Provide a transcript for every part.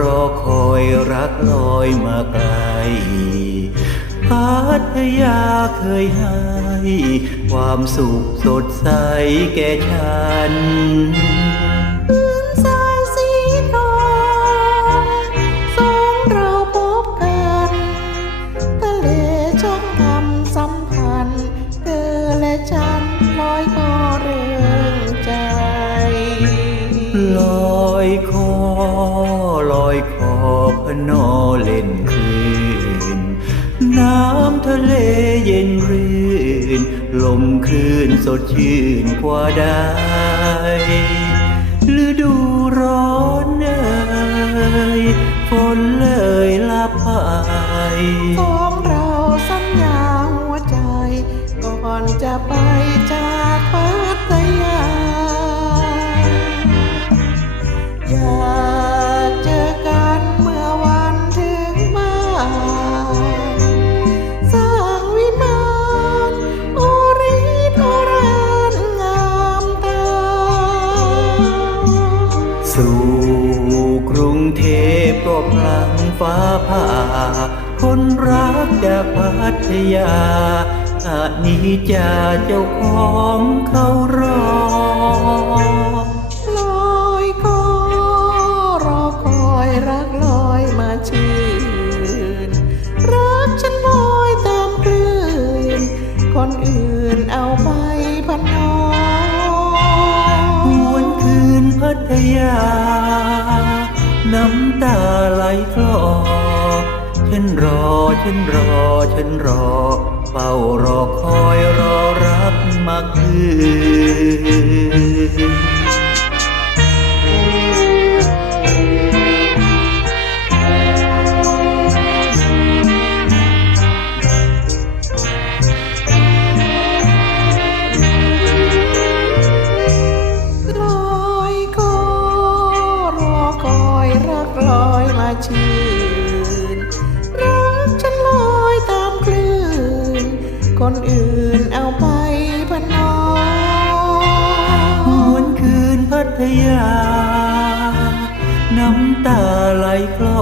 รอคอยรักลอยมาไกลพัทยาเคยให้ ความสุขสดใสแก่ฉันสายสีทองสองเราพบกันทะเลช่องทำสัมพันธ์เธอและฉันลอยคอเรื่ อยคอยคอพนอเล่นคลื่นน้ำทะเลเย็นรื่น ลมคลื่นสดชื่นกว่าได้ฤดูร้อนเอ่ยฝนเลยลาไป สู่กรุงเทพก็พลังฟ้าผ่าคนรักจากพัทยาอานิจาเจ้าของเขารอลอยคอรอคอยรักลอยมาชื่น รักฉันลอยตามคลื่นคนอื่น ทยา น้ำตาไหลคลอฉันรอฉันรอฉันรอเฝ้ารอคอยรอรับมาคืน ชื่น รักฉันลอยตามคลื่น คนอื่นเอาไปพันนอหวนคืนพัทยา น้ำตาไหลคลอ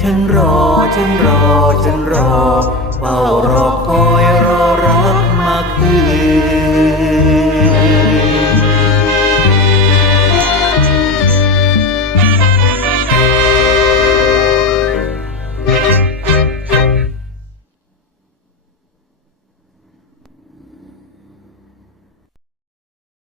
ฉันรอ ฉันรอ ฉันรอเฝ้ารอคอยรอรับ